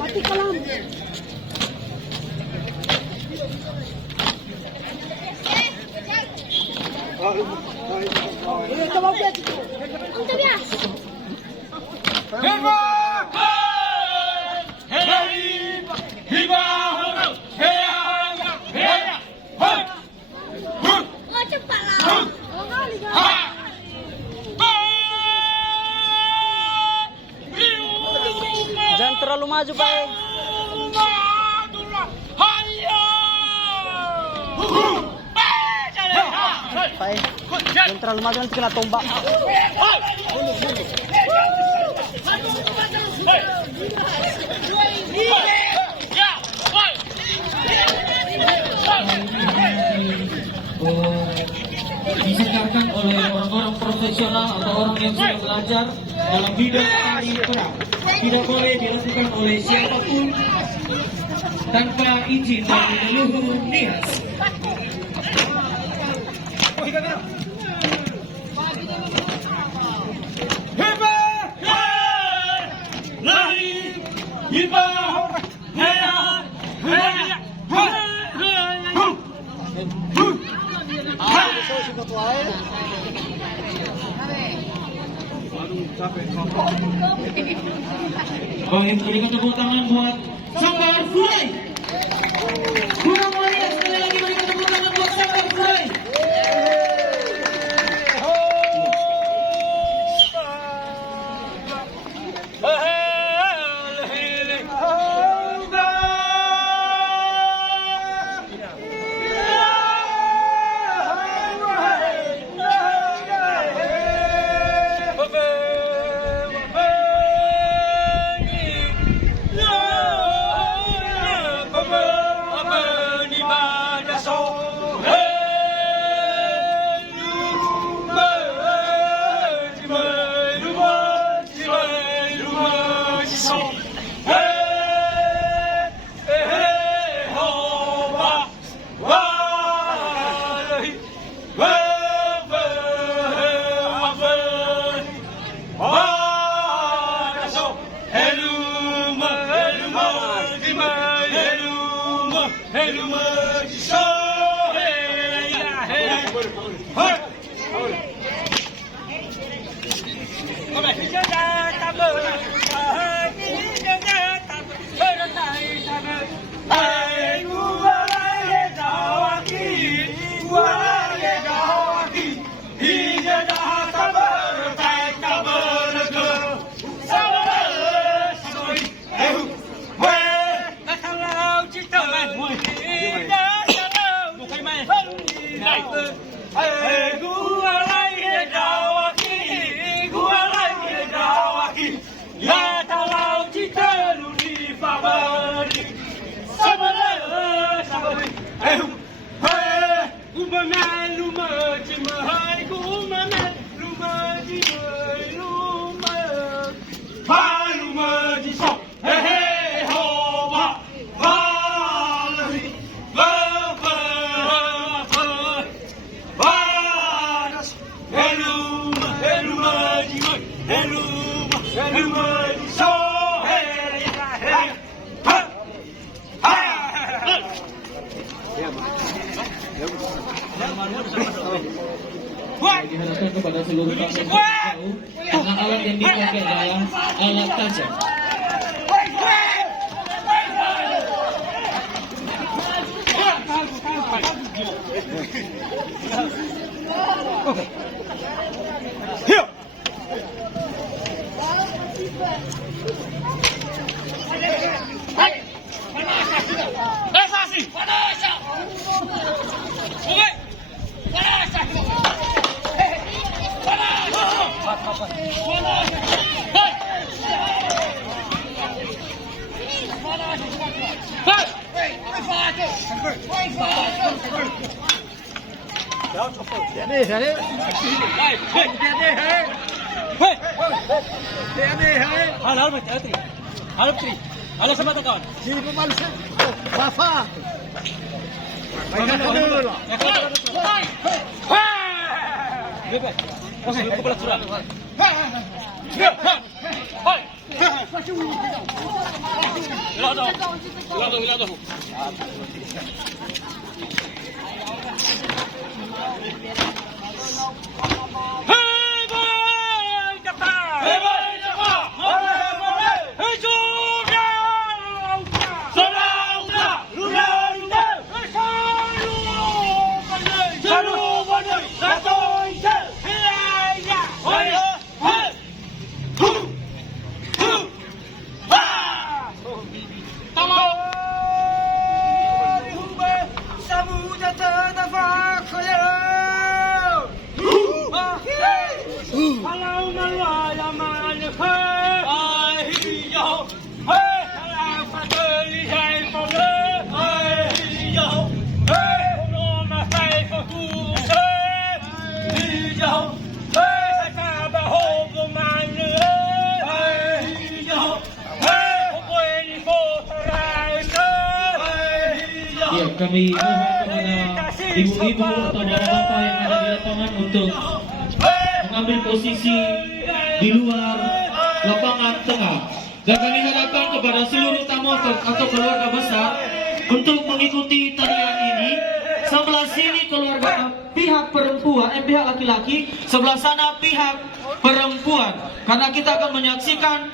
Mati ka lang. Jangan terlalu maju, Pak. Pak, jangan terlalu maju nanti kena tombak. Disegarkan oleh orang-orang profesional atau orang yang sudah belajar dalam bidang tari perang. Tidak boleh dilakukan oleh siapapun tanpa izin dari leluhur Nias. Baik, berikan tepuk tangan buat Sanggar Furai. Kurang meriah sekali lagi, berikan tepuk tangan buat Sanggar Furai. Diharapkan kepada seluruh tamu jauh karena alat yang dipakai adalah alat tajam. Halo sama kawan. Sini pemalu saya. Wafa. Oke, kepala surat. Ya, kami mohon kepada ibu-ibu atau bapak-bapak yang ada di lapangan untuk mengambil posisi di luar lapangan tengah. Dan kami harapkan kepada seluruh tamu atau keluarga besar untuk mengikuti tarian ini. Sebelah sini keluarga pihak perempuan, pihak laki-laki, sebelah sana pihak perempuan. Karena kita akan menyaksikan